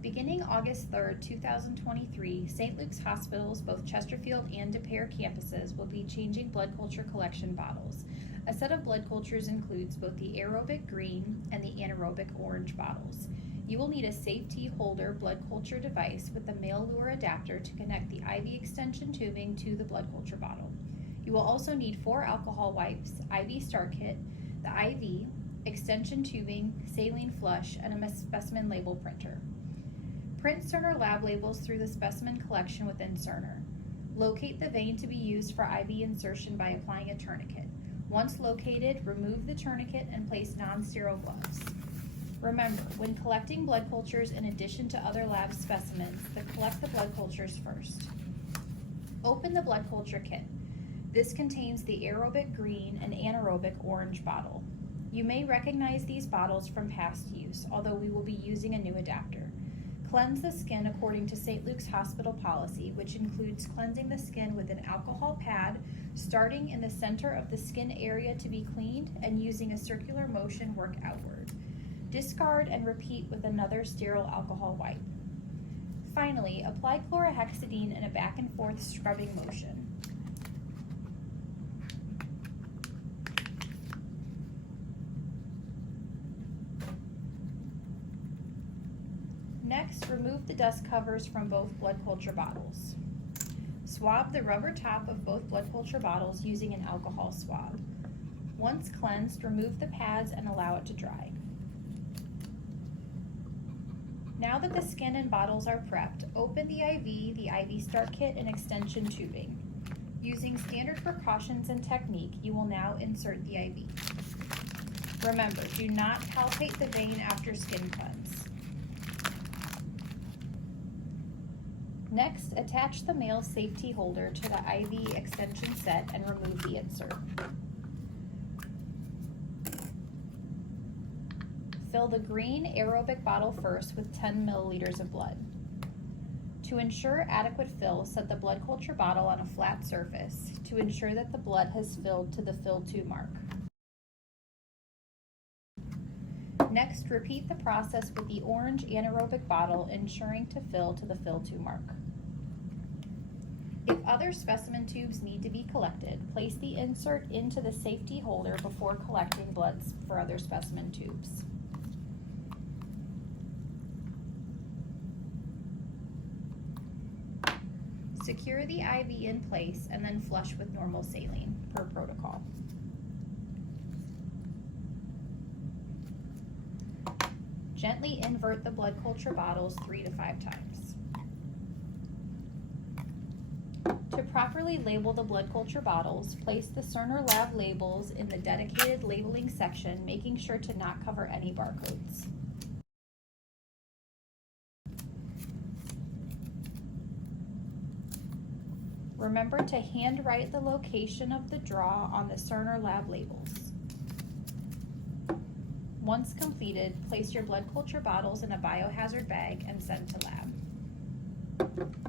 Beginning August 3rd, 2023, St. Luke's hospitals, both Chesterfield and De Pere campuses, will be changing blood culture collection bottles. A set of blood cultures includes both the aerobic green and the anaerobic orange bottles. You will need a safety holder blood culture device with the male lure adapter to connect the IV extension tubing to the blood culture bottle. You will also need 4 alcohol wipes, IV start kit, the IV, extension tubing, saline flush, and a specimen label printer. Print Cerner lab labels through the specimen collection within Cerner. Locate the vein to be used for IV insertion by applying a tourniquet. Once located, remove the tourniquet and place non-sterile gloves. Remember, when collecting blood cultures in addition to other lab specimens, collect the blood cultures first. Open the blood culture kit. This contains the aerobic green and anaerobic orange bottle. You may recognize these bottles from past use, although we will be using a new adapter. Cleanse the skin according to St. Luke's hospital policy, which includes cleansing the skin with an alcohol pad, starting in the center of the skin area to be cleaned and using a circular motion work outward. Discard and repeat with another sterile alcohol wipe. Finally, apply chlorhexidine in a back and forth scrubbing motion. Next, remove the dust covers from both blood culture bottles. Swab the rubber top of both blood culture bottles using an alcohol swab. Once cleansed, remove the pads and allow it to dry. Now that the skin and bottles are prepped, open the IV start kit, and extension tubing. Using standard precautions and technique, you will now insert the IV. Remember, do not palpate the vein after skin cleanse. Next, attach the male safety holder to the IV extension set and remove the insert. Fill the green aerobic bottle first with 10 milliliters of blood. To ensure adequate fill, set the blood culture bottle on a flat surface to ensure that the blood has filled to the fill to mark. Next, repeat the process with the orange anaerobic bottle, ensuring to fill to the fill to mark. If other specimen tubes need to be collected, place the insert into the safety holder before collecting blood for other specimen tubes. Secure the IV in place and then flush with normal saline, per protocol. Gently invert the blood culture bottles 3 to 5 times. To properly label the blood culture bottles, place the Cerner lab labels in the dedicated labeling section, making sure to not cover any barcodes. Remember to handwrite the location of the draw on the Cerner lab labels. Once completed, place your blood culture bottles in a biohazard bag and send to lab.